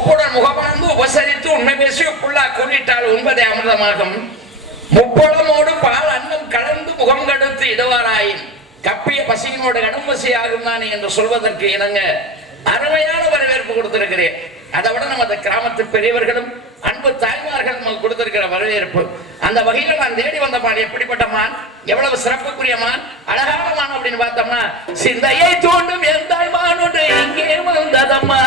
உப்புடன் முகமணந்து உபசரித்து உண்மை பேசி உப்புள்ளா கூறிட்டால் உண்பதே அமிர்தமாகும். முப்பழமோடு பால் அன்னம் கலந்து முகம் கடுத்து இடுவாராயின். கப்பிய பசியினோடு கடும்பசி ஆகும் தானே என்று சொல்வதற்கு இணங்க அருமையான வரவேற்பு கொடுத்திருக்கிறேன். அதை விட நமது கிராமத்து பெரியவர்களும் அன்பு தாய்மார்கள் நமக்கு கொடுத்திருக்கிற வரவேற்பு. அந்த வகையில நான் தேடி வந்த மான் எப்படிப்பட்ட மான்? எவ்வளவு சிறப்புக்குரிய மான்? அழகான மான் அப்படின்னு பார்த்தோம்னா சிந்தையை தூண்டும் எந்த மான் ஒன்று இங்கே வந்ததம்மா.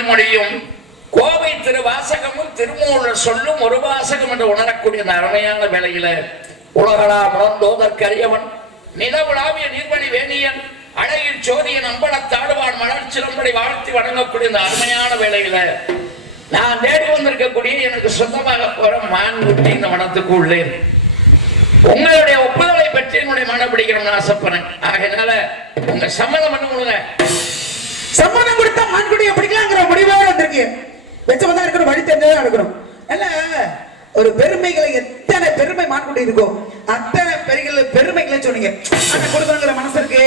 தமிழும் முடிமொழியும் கோவை திருவாசகமும் திருமூலர் சொல்லும் ஒரு வாசகம் என்று உணரக்கூடிய அந்த அருமையான வேலையில உலகளா முழந்தோதற்கரியவன் நிலவுலாவிய நீர்மணி வேணியன் அழகில் சோதியன் அம்பலத்தாடுவான் மலர் சிலம்படி வாழ்த்தி வணங்கக்கூடிய இந்த அருமையான வேலையில நான் தேடி வந்திருக்கக்கூடிய எனக்கு சொந்தமாக போற மான்குட்டி இந்த மனத்துக்கு உள்ளேன் உங்களுடைய ஒப்புதலை பற்றி என்னுடைய மனம் பிடிக்கணும்னு ஆசைப்படுறேன். ஆகையினால உங்க சம்மதம் பண்ண கொடுங்க. சம்மதம் கொடுத்தா மான்குடியை பிடிக்கலாங்கிற முடிவோட வந்திருக்கீங்க வெச்சமா இருக்கணும் வழி தெரிஞ்சதான் எடுக்கணும் அல்ல ஒரு பெருமைகளை எத்தனை பெருமை மான்குடி இருக்கும் அத்தனை பெருமைகளை பெருமைகளை சொன்னீங்க. ஆனா கொடுக்கணுங்கிற மனசு இருக்கு.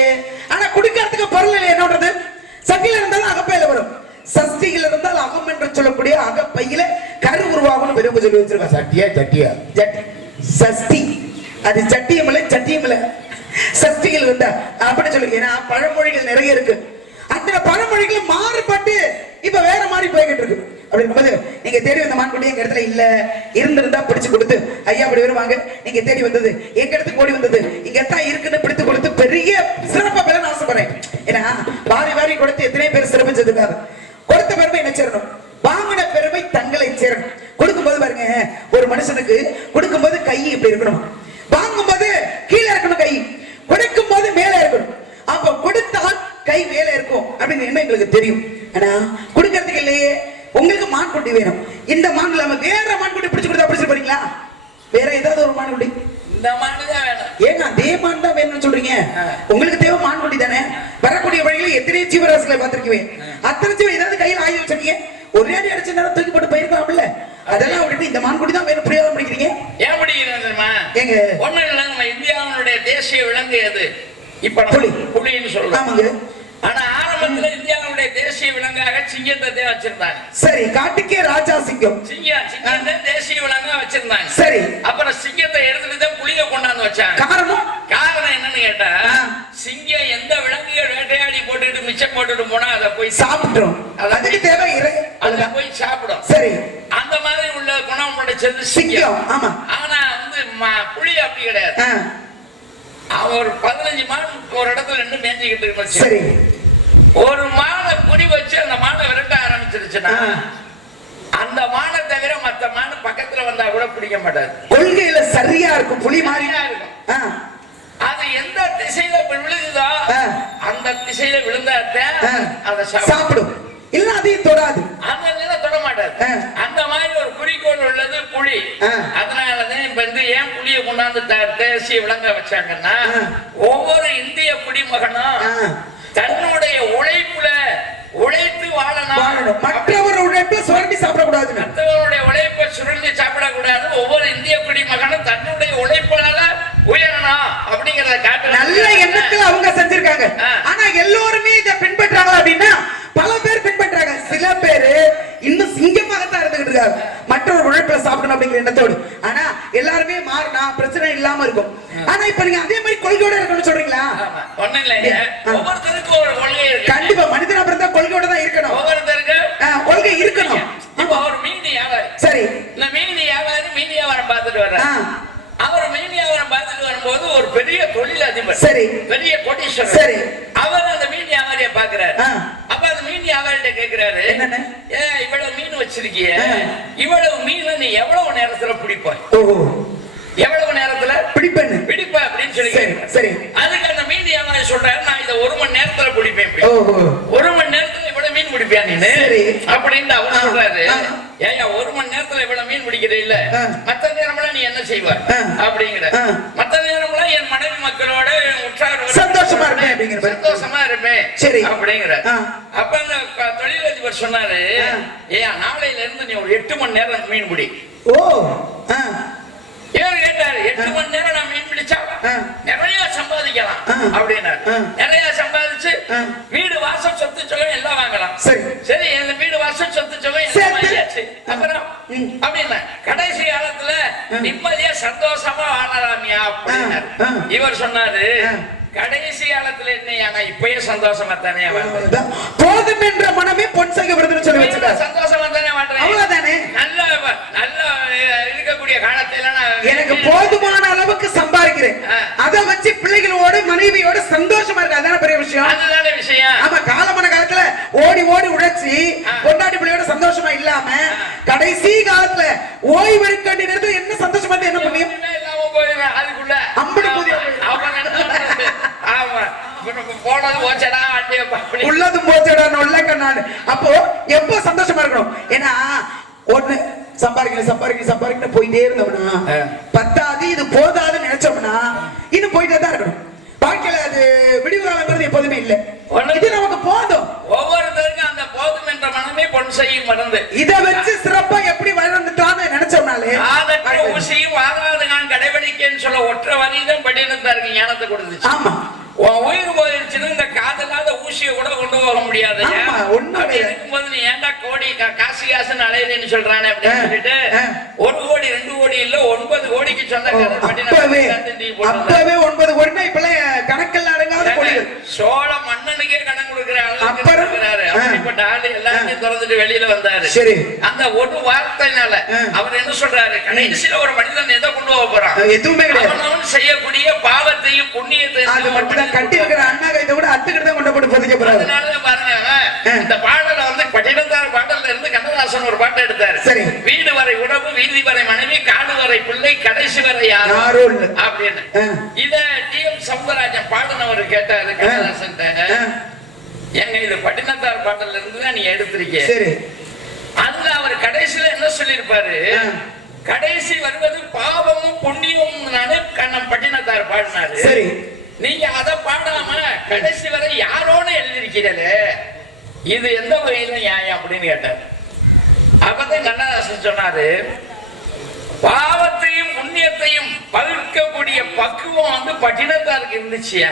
ஆனா குடிக்கிறதுக்கு பொருள் இல்லை என்னன்றது சட்டியில இருந்தாலும் அகப்பையில வரும். சஷ்டியில் இருந்தால் அகம் என்று சொல்லக்கூடிய அகப்பையில கரு உருவாகும்னு பெருமை சொல்லி வச்சிருக்காங்க. சட்டியா சட்டியா? ஜட்டி சஷ்டி அது சட்டியும் இல்லை சட்டியும் இல்லை. சஷ்டியில் இருந்தா அப்படி சொல்லுங்க ஏன்னா பழமொழிகள் நிறைய இருக்கு. அந்த பழமொழிகள் மாறுபட்டு இப்ப வேற மாதிரி போய்கிட்டு இருக்கு. அப்படி நீங்க தேடி வந்த மான்குட்டி எங்க இடத்துல இல்ல. இருந்திருந்தா பிடிச்சு கொடுத்து ஐயா அப்படி வருவாங்க நீங்க தேடி வந்தது எங்க இடத்துக்கு ஓடி வந்தது இங்க தான் இருக்குன்னு பிடித்து கொடுத்து பெரிய சிறப்பை பெற ஆசைப்படுறேன். ஏன்னா வாரி வாரி கொடுத்து எத்தனை பேர் சிறப்பிச்சதுக்காக. கொடுத்த பெருமை என்ன சேரணும்? வாங்கின பெருமை தங்களை சேரணும். கொடுக்கும்போது பாருங்க ஒரு மனுஷனுக்கு கொடுக்கும்போது கை இப்படி இருக்கணும். வாங்கும்போது கீழே இருக்கணும் கை. கொடுக்கும் போது மேலே இருக்கணும். அப்ப கொடுத்தால் கை மேலே இருக்கும் அப்படின்னு என்ன எங்களுக்கு தெரியும். ஆனா கொடுக்கறதுக்கு இல்லையே. உங்களுக்கு மான்குட்டி வேணும். இந்த மான் இல்லாம வேற மான்குட்டி பிடிச்சு கொடுத்தா பிடிச்சு போறீங்களா? வேற ஏதாவது ஒரு மான்குட்டி இந்த மாதிரி தான் வேணும். ஏங்க அதே மான் தான் வேணும்னு சொல்றீங்க. உங்களுக்கு தேவை மான்குட்டி தானே? வரக்கூடிய வழியில எத்தனை ஜீவராசிகளை பார்த்திருக்குவேன் அத்தனை ஜீவ ஏதாவது கையில் ஆயுதம் வச்சிருக்கீங்க? ஒரே அடி அடிச்ச நேரம் தூக்கி போட்டு போயிருக்கலாம்ல? அதெல்லாம் விட்டுட்டு இந்த மான்குட்டி தான் வேணும். பிரயோகம் பண்ணிக்கிறீங்க ஏன் பிடிக்கிறது தெரியுமா? ஏங்க. ஒண்ணு இல்ல நம்ம இந்தியாவினுடைய தேசிய விலங்கு எது? இப்ப புலி. புலின்னு சொல்றோம் ஆனா ஆரம்பத்துல இந்தியாவுடைய தேசிய விலங்காக சிங்கத்தை வச்சிருந்தாங்க. சரி காட்டுக்கே ராஜா சிங்கம். சிங்கம் சிங்கத்தை தேசிய விலங்கா வச்சிருந்தாங்க. சரி. அப்புறம் சிங்கத்தை எடுத்துட்டு தான் புலிய கொண்டாந்து வச்சாங்க. காரணம்? காரணம் என்னன்னு கேட்டா. சிங்கம் எந்த விலங்குகள் வேட்டையாடி போட்டுட்டு மிச்சம் போட்டுட்டு போனா அதை போய் சாப்பிட்டுரும். அதுக்கு தேவை இறை அதை அதுதான் போய் சாப்பிடும். சரி. அந்த மாதிரி உள்ள குணம் படைச்சது சிங்கம். ஆமா. ஆனா வந்து புலி அப்படி கிடையாது. அவன் ஒரு பதினஞ்சு மாடு ஒரு இடத்துல நின்று மேய்ஞ்சிக்கிட்டு இருந்துச்சு சரி ஒரு மாடை புடி வச்சு அந்த மாடை விரட்ட ஆரம்பிச்சிருச்சுன்னா. அந்த மாடை தவிர மத்த மாடு பக்கத்துல வந்தா கூட பிடிக்க மாட்டாது கொள்கையில சரியா இருக்கும் புலி மாதிரி சரியா இருக்கும். அது எந்த திசையில விழுகுதோ. அந்த திசையில விழுந்தாத்தான் ஆ. அதை சாப்பிடும் இல்ல அதையும் தொடாது அந்த நிலை தொட மாட்டாது ஆ. அந்த மாதிரி ஒரு குறிக்கோள் உள்ளது புலி. அதனாலதான் இப்ப வந்து ஏன் புலியை கொண்டாந்து தேசிய விலங்க வச்சாங்கன்னா. ஒவ்வொரு இந்திய குடிமகனும். தன்னுடைய உழைப்புல உழைத்து வாழணும் மற்றவர் உழைப்பு சுரண்டி சாப்பிடக்கூடாதுன்னு மற்றவருடைய உழைப்பை சுருண்டி சாப்பிடக்கூடாது ஒவ்வொரு இந்திய குடிமகனும் தன்னுடைய உழைப்பால உயரணும் அப்படிங்கறத காட்டு நல்ல எண்ணத்துல அவங்க செஞ்சிருக்காங்க. ஆனா எல்லோருமே இதை பின்பற்றாங்களா அப்படின்னா பல பேர் பின்பற்றாங்க. சில பேரு இன்னும் சிங்கமாகத்தான் இருந்துகிட்டு இருக்காங்க. மற்றொரு உழைப்புல சாப்பிடணும் அப்படிங்கிற எண்ணத்தோடு. ஆனா எல்லாருமே மாறினா பிரச்சனை இல்லாம இருக்கும். ஆனா இப்ப நீங்க அதே மாதிரி கொள்கையோட இருக்கணும்னு சொல்றீங்களா. ஒண்ணும் இல்லைங்க. ஆ. ஒவ்வொருத்தருக்கும் ஒரு கொள்கை இருக்கு கண்டிப்பா மனிதனா பிறந்தா கொள்கையோட தான் இருக்கணும் ஒவ்வொருத்தருக்கும் ஆ, கொள்கை இருக்கணும் இப்போ ஒரு மீன் வியாபாரி சரி இந்த மீன் வியாபாரி மீன் வியாபாரம் பார்த்துட்டு ஆ, வர்றாரு அவர் மீன் வியாபாரம் பார்த்துட்டு வரும்போது ஒரு பெரிய தொழில் அதிபர் சரி பெரிய கோடீஸ்வரர் சரி அவர் அந்த மீன் வியாபாரிய பாக்குறாரு ஆ. அப்ப அந்த மீன் வியாபாரிட்ட கேக்குறாரு என்னன்னு? ஏ இவ்வளவு மீன் வச்சிருக்கிய. இவ்வளவு மீனை நீ எவ்வளவு நேரத்துல பிடிப்பாய்? எவ்வளவு நேரத்துல? பிடிப்பெண்ணு பிடிப்ப அப்படின்னு சொல்லி சரி. அதுக்கு அந்த மீன் வியாபாரி சொல்றாரு? நான் இதை ஒரு மணி நேரத்துல பிடிப்பேன் ஒரு மணி நேரத்துல இவ்வளவு மீன் பிடிப்பியா நீனு? சரி. அப்படின்னு அவர் சொல்றாரு. ஏயா ஒரு மணி நேரத்துல இவ்வளவு மீன் பிடிக்கிற இல்ல. மத்த நேரம்லாம் நீ என்ன செய்வ. அப்படிங்கிற. இருப்பேன் அப்படிங்கிற. சந்தோஷமா இருப்பேன் சரி. அப்படிங்கிற. அப்ப அந்த தொழிலதிபர் சொன்னாரு. ஏன் நாளையில இருந்து நீ ஒரு எட்டு மணி நேரம் மீன் பிடி ஓ ஏன் கேட்டாரு எட்டு மணி நேரம் நான் மீன் பிடிச்சா. நிறைய சம்பாதிக்கலாம். அப்படின்னாரு. நிறைய சம்பாதிச்சு. வீடு வாசல் சொத்து எல்லாம் வாங்கலாம் சரி இந்த வீடு வாசல் சொத்து சுகம் எல்லாம். வாங்கியாச்சு அப்புறம். அப்படின்னா கடைசி காலத்துல நிம்மதியா சந்தோஷமா வாழலாமியா அப்படின்னாரு. இவர் சொன்னாரு. கடைசி காலத்துல என்ன இப்பயே சந்தோஷமா தானே. போதும் என்ற மனமே பொன் செய்ய சொல்லி சந்தோஷமா தானே வாழ்றேன். அவ்வளவுதானே? நல்ல நல்ல இருக்கக்கூடிய காலத்துல எனக்கு போதுமான அளவுக்கு சம்பாதிக்கிறேன். அத வச்சு பிள்ளைகளோட மனைவியோட சந்தோஷமா இருக்கு? அதான பெரிய விஷயம். அதுதானே விஷயம். ஆமா காலமான காலத்துல ஓடி ஓடி உழைச்சி. கொண்டாடி பிள்ளையோட சந்தோஷமா இல்லாம கடைசி காலத்துல ஓய்வு எடுக்க வேண்டிய நேரத்துல என்ன சந்தோஷமா இருந்து என்ன பண்ணியும் ஒண்ணுமே இல்லாம போயிடுவேன் அதுக்குள்ள. அம்புட்டு புதிய ஆமா, அவன் என்ன பண்றது? ஆமா. இப்ப நம்ம போனது போச்சடா, உள்ளது போச்சடா உள்ள நான். அப்போ எப்போ சந்தோஷமா இருக்கணும் ஏன்னா ஒண்ணு சம்பாதிக்கணும் சம்பாதிக்கணும் சம்பாதிக்கணும் போயிட்டே இருந்தோம்னா ஆ. பத்தாது இது போதாதுன்னு நினைச்சோம்னா இன்னும் போயிட்டே தான் இருக்கணும் வாழ்க்கையில அது விடிவு காலங்கிறது எப்போதுமே இல்லை ஒண்ணு- இது நமக்கு போதும் ஒவ்வொருத்தருக்கும் அந்த போதும் என்ற மனமே பொன் செய்யும் மருந்து இத வச்சு சிறப்பா எப்படி வளர்ந்துட்டான்னு நினைச்சோம்னாலே ஆதற்ற ஊசியும் வாதாது நான் கடைபிடிக்கேன்னு சொல்ல ஒற்ற வரிதான் படினத்தாருக்கு ஞானத்தை கொடுத்துச்சு ஆமா உன் உயிர் போயிருச்சுன்னு இந்த காதலாத ஊசியை கூட கொண்டு போக முடியாது. இருக்கும்போது நீ ஏன்டா கோடி கா- காசு காசுன்னு அலையிறேன்னு சொல்றானே அப்படின்னு ஆ, சொல்லிட்டு ஆ. ஒரு கோடி ரெண்டு கோடி இல்ல ஒன்பது கோடிக்கு சொந்தக்காரர் அப்பவே ஒன்பது கோடினா இப்பெல்லாம் கணக்கில் அடங்காத கோடிகள் சோழ மன்னனுக்கே கடன் கொடுக்கிற அளவுக்கு அப்புறம்? இருக்கிறாரு. அப்படிப்பட்ட ஆளு எல்லாத்தையும் திறந்துட்டு வெளியில வந்தாரு சரி. அந்த ஒரு வார்த்தைனால. அவர் என்ன சொல்றாரு கடைசியில ஒரு மனிதன் எதை கொண்டு போக போறான் எதுவுமே கிடையாது செய்யக்கூடிய பாவத்தையும் புண்ணியத்தையும் அது மட்டும் தான் கட்டி இருக்கிற அண்ணா கைத்தை கூட அத்துக்கிட்டு தான் கொண்டு போட்டு புதைக்க போறாரு இந்த பாடல வந்து பட்டினத்தார் பாடல்ல இருந்து கண்ணதாசன் ஒரு பாட்டு எடுத்தாரு. சரி. வீடு வரை உணவு வீதி வரை மனைவி காடு வரை பிள்ளை கடைசி வரை யாரோ. அப்படின்னு. இத டி எம் சவுந்தரராஜன் பாடினவர் கேட்டாரு கண்ணதாசன் ஆ, ஏங்க இது பட்டினத்தார் பாடல்ல இருந்து தான் நீ எடுத்திருக்கீங்க. சரி. அதுல அவர் கடைசியில என்ன சொல்லியிருப்பாரு. கடைசி வருவது பாவமும் புண்ணியமும் கண்ணன் பட்டினத்தார் பாடினாரு. சரி. நீங்க அதை பாடாம கடைசி வரை யாரோட எழுதியிருக்கிறீர்களே? இது எந்த வகையில நியாயம் அப்படின்னு கேட்டார். அப்பதான் கண்ணதாசன் சொன்னாரு பாவ புண்ணியத்தையும் பகிர்க்கக்கூடிய பக்குவம் வந்து பட்டினத்தாருக்கு இருந்துச்சியா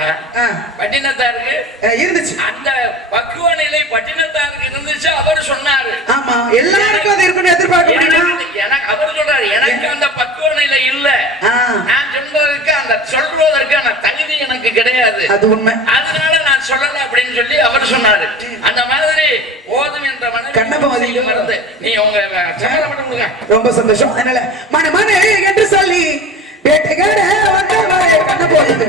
பட்டினத்தாருக்கு? இருந்துச்சு. அந்த பக்குவ நிலை பட்டினத்தாருக்கு இருந்துச்சு அவர் சொன்னாரு. ஆமா எல்லாருக்கும் அது இருக்குன்னு எதிர்பார்க்க முடியுமா? எனக்கு அவர் சொல்றாரு எனக்கு அந்த பக்குவ நிலை இல்ல. நான் சொல்றதுக்கு அந்த சொல்வதற்கான தகுதி எனக்கு கிடையாது. அது உண்மை. அதனால நான் சொல்லல அப்படின்னு சொல்லி அவர் சொன்னாரு. அந்த மாதிரி ஓதும் என்ற மனதில் கண்ணப்ப மதியம். மருந்து நீ உங்க ரொம்ப சந்தோஷம். அதனால மன மன என்று சொல்லி கண்ண போகுது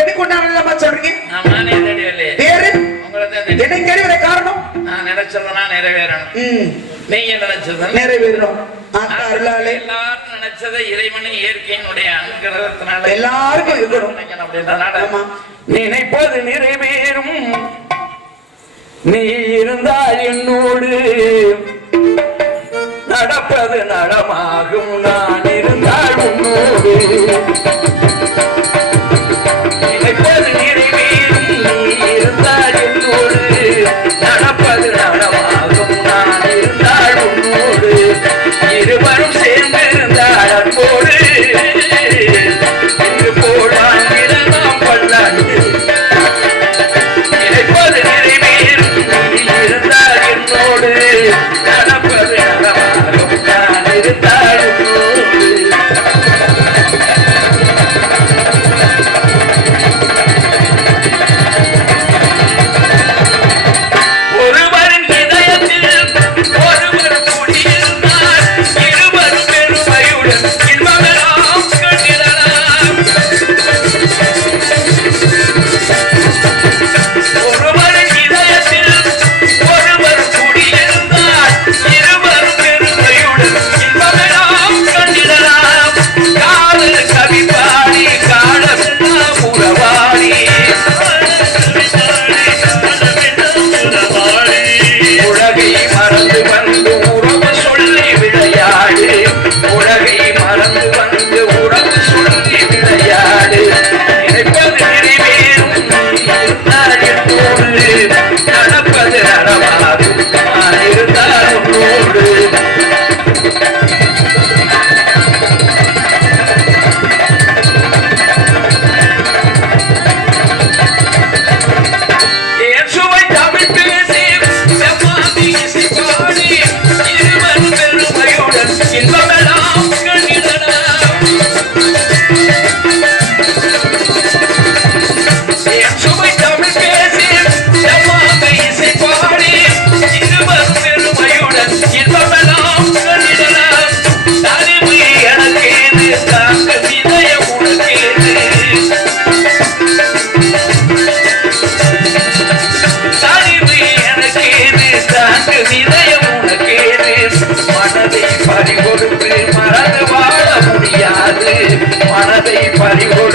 தேடி கொண்டாங்க சொல்றீங்க நானே தேடவில்லை காரணம் எல்லாருக்கும் நிறைவேறும். நீ இருந்தால் என்னோடு நடப்பது நடமாகும். நான் Marihuana.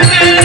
Thank you.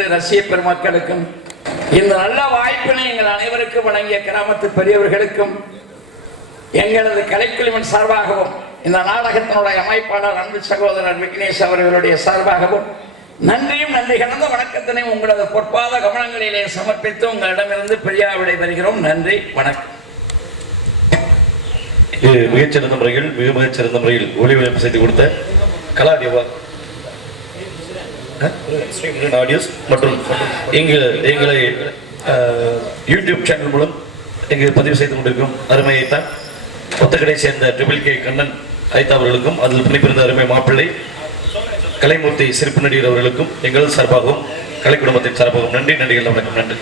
அனைத்து ரஷ்ய பெருமக்களுக்கும் இந்த நல்ல வாய்ப்பினை எங்கள் அனைவருக்கும் வழங்கிய கிராமத்து பெரியவர்களுக்கும் எங்களது கலைக்குழுவின் சார்பாகவும் இந்த நாடகத்தினுடைய அமைப்பாளர் அன்பு சகோதரர் விக்னேஷ் அவர்களுடைய சார்பாகவும் நன்றியும் நன்றி கலந்த வணக்கத்தினை உங்களது பொற்பாத கவனங்களிலே சமர்ப்பித்து உங்களிடமிருந்து பெரியா விடைபெறுகிறோம். நன்றி வணக்கம். மிகச்சிறந்த முறையில் மிக மிகச்சிறந்த முறையில் ஒளி விளைப்பு செய்து கொடுத்த கலா ஆடியோஸ் மற்றும் எங்கள் எங்களை யூடியூப் சேனல் மூலம் எங்கள் பதிவு செய்து கொண்டிருக்கும் அருமையை தான் ஒத்தக்கடை சேர்ந்த ட்ரிபிள் கே கண்ணன் ஐத்தா அவர்களுக்கும் அதில் புனைப்பிருந்த அருமை மாப்பிள்ளை கலைமூர்த்தி சிறப்பு நடிகர் அவர்களுக்கும் எங்கள் சார்பாகவும் கலை குடும்பத்தின் சார்பாகவும் நன்றி நன்றிகள் வணக்கம் நன்றி.